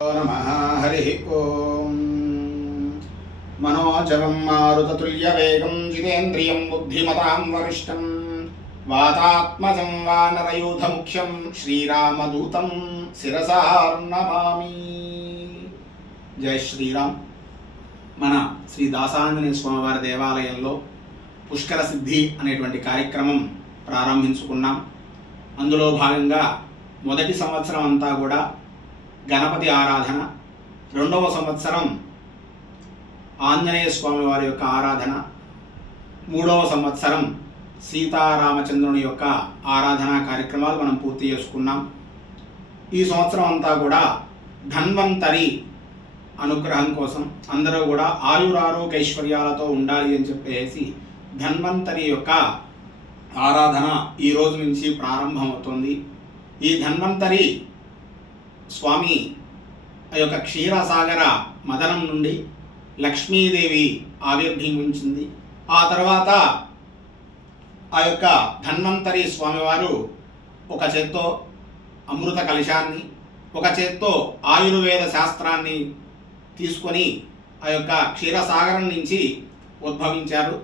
नमः हरिः ओम्। मनोजवं मारुततुल्यवेगं जितेन्द्रियं बुद्धिमतां वरिष्ठं वातात्मजं वानरयूथमुख्यं श्रीरामदूतं शिरसा नमामि। జై శ్రీరామ్. మన శ్రీ దాసాంజనేయ స్వామివారి దేవాలయంలో పుష్కర సిద్ధి అనేటువంటి కార్యక్రమం ప్రారంభించుకున్నాం. అందులో భాగంగా మొదటి సంవత్సరం అంతా కూడా గణపతి ఆరాధన, రెండవ సంవత్సరం ఆంజనేయ స్వామి వారి యొక్క ఆరాధన, మూడవ సంవత్సరం సీతారామచంద్రుని యొక్క ఆరాధన కార్యక్రమాలు మనం పూర్తి చేసుకున్నాం. ఈ సంవత్సరం అంతా కూడా ధన్వంతరి అనుగ్రహం కోసం అందరూ కూడా ఆయురారోగ్యైశ్వర్యాలతో ఉండాలి అని చెప్పేసి ధన్వంతరి యొక్క ఆరాధన ఈ రోజు నుంచి ప్రారంభమవుతుంది. ఈ ధన్వంతరి స్వామి ఆ యొక్క క్షీరసాగర మదనం నుండి లక్ష్మీదేవి ఆవిర్భవించింది. ఆ తర్వాత ఆ యొక్క ధన్వంతరి స్వామివారు ఒక చేత్తో అమృత కలశాన్ని, ఒక చేత్తో ఆయుర్వేద శాస్త్రాన్ని తీసుకొని ఆ యొక్క క్షీరసాగరం నుంచి ఉద్భవించారు.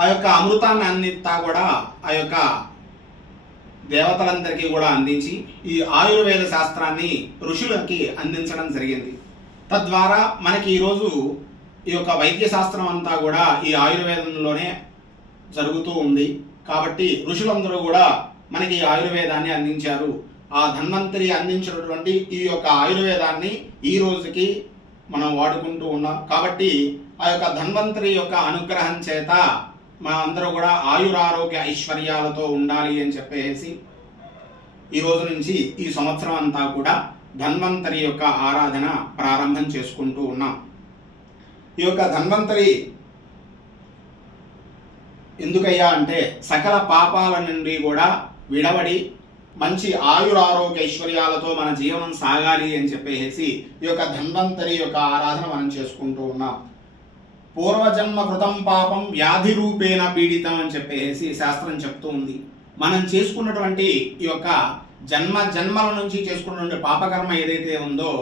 ఆ యొక్క అమృతాన్ని అందిస్తా కూడా ఆ యొక్క దేవతలందరికీ కూడా అందించి ఈ ఆయుర్వేద శాస్త్రాన్ని ఋషులకి అందించడం జరిగింది. తద్వారా మనకి ఈరోజు ఈ యొక్క వైద్య శాస్త్రం అంతా కూడా ఈ ఆయుర్వేదంలోనే జరుగుతూ ఉంది. కాబట్టి ఋషులందరూ కూడా మనకి ఆయుర్వేదాన్ని అందించారు. ఆ ధన్వంతరి అందించినటువంటి ఈ యొక్క ఆయుర్వేదాన్ని ఈ రోజుకి మనం వాడుకుంటూ ఉన్నాం. కాబట్టి ఆ యొక్క ధన్వంతరి యొక్క అనుగ్రహం చేత మా అందరూ కూడా ఆయురారోగ్య ఐశ్వర్యాలతో ఉండాలి అని చెప్పేసి ఈ రోజు నుంచి ఈ సంవత్సరం అంతా కూడా ధన్వంతరి యొక్క ఆరాధన ప్రారంభం చేసుకుంటూ ఉన్నాం. ఈ యొక్క ధన్వంతరి ఎందుకయ్యా అంటే సకల పాపాల నుండి కూడా విడవడి మంచి ఆయురారోగ్య ఐశ్వర్యాలతో మన జీవనం సాగాలి అని చెప్పేసి ఈ యొక్క ధన్వంతరి యొక్క ఆరాధన మనం చేసుకుంటూ ఉన్నాం. పూర్వజన్మ కృతం పాపం వ్యాధి రూపేణ పీడితం అని చెప్పేసి శాస్త్రం చెప్తూ ఉంది. మనం చేసుకున్నటువంటి ఈ యొక్క జన్మల నుంచి చేసుకున్నటువంటి పాపకర్మ ఏదైతే ఉందో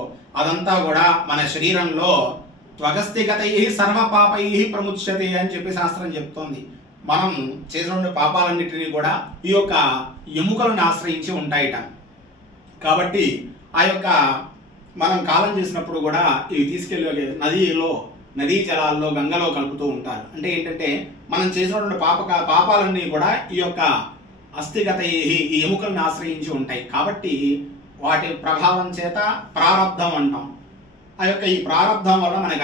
అదంతా కూడా మన శరీరంలో త్వగస్థిగతై సర్వ పాపై ప్రముచ్యతే అని చెప్పి శాస్త్రం చెప్తోంది. మనం చేసినటువంటి పాపాలన్నిటినీ కూడా ఈ యొక్క ఎముకలను ఆశ్రయించి ఉంటాయిట. కాబట్టి ఆ యొక్క మనం కాలం చేసినప్పుడు కూడా ఇవి తీసుకెళ్ళి నదీ జలాల్లో గంగలో కలుపుతూ ఉంటారు. అంటే ఏంటంటే మనం చేసినటువంటి పాపాలన్నీ కూడా ఈ యొక్క అస్థిగత ఈ ఎముకలను ఆశ్రయించి ఉంటాయి. కాబట్టి వాటి ప్రభావం చేత ప్రారబ్ధం అంటాం. ఆ యొక్క ఈ ప్రారబ్ధం వల్ల మనకు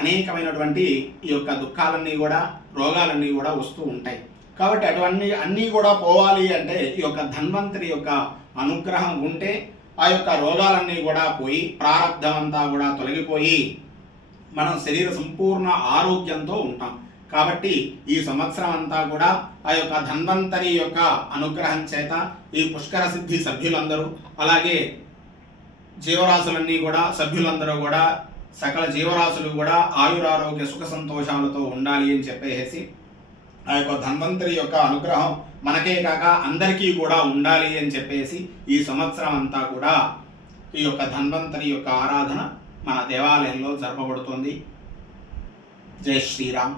అనేకమైనటువంటి ఈ యొక్క దుఃఖాలన్నీ కూడా రోగాలన్నీ కూడా వస్తూ ఉంటాయి. కాబట్టి అన్నీ కూడా పోవాలి అంటే ఈ యొక్క ధన్వంతరి యొక్క అనుగ్రహం ఉంటే ఆ యొక్క రోగాలన్నీ కూడా పోయి ప్రారబ్ధం అంతా కూడా తొలగిపోయి మనం శరీర సంపూర్ణ ఆరోగ్యంతో ఉంటాం. కాబట్టి ఈ సంవత్సరం అంతా కూడా ఆ యొక్క ధన్వంతరి యొక్క అనుగ్రహం చేత ఈ పుష్కర సిద్ధి సభ్యులందరూ, అలాగే జీవరాశులన్నీ కూడా సభ్యులందరూ కూడా సకల జీవరాశులు కూడా ఆయురారోగ్య సుఖ సంతోషాలతో ఉండాలి అని చెప్పేసి ఆ యొక్క ధన్వంతరి యొక్క అనుగ్రహం మనకే కాక అందరికీ కూడా ఉండాలి అని చెప్పేసి ఈ సంవత్సరం అంతా కూడా ఈ యొక్క ధన్వంతరి యొక్క ఆరాధన మన దేవాలయంలో జరపబడుతుంది. జై శ్రీరామ్.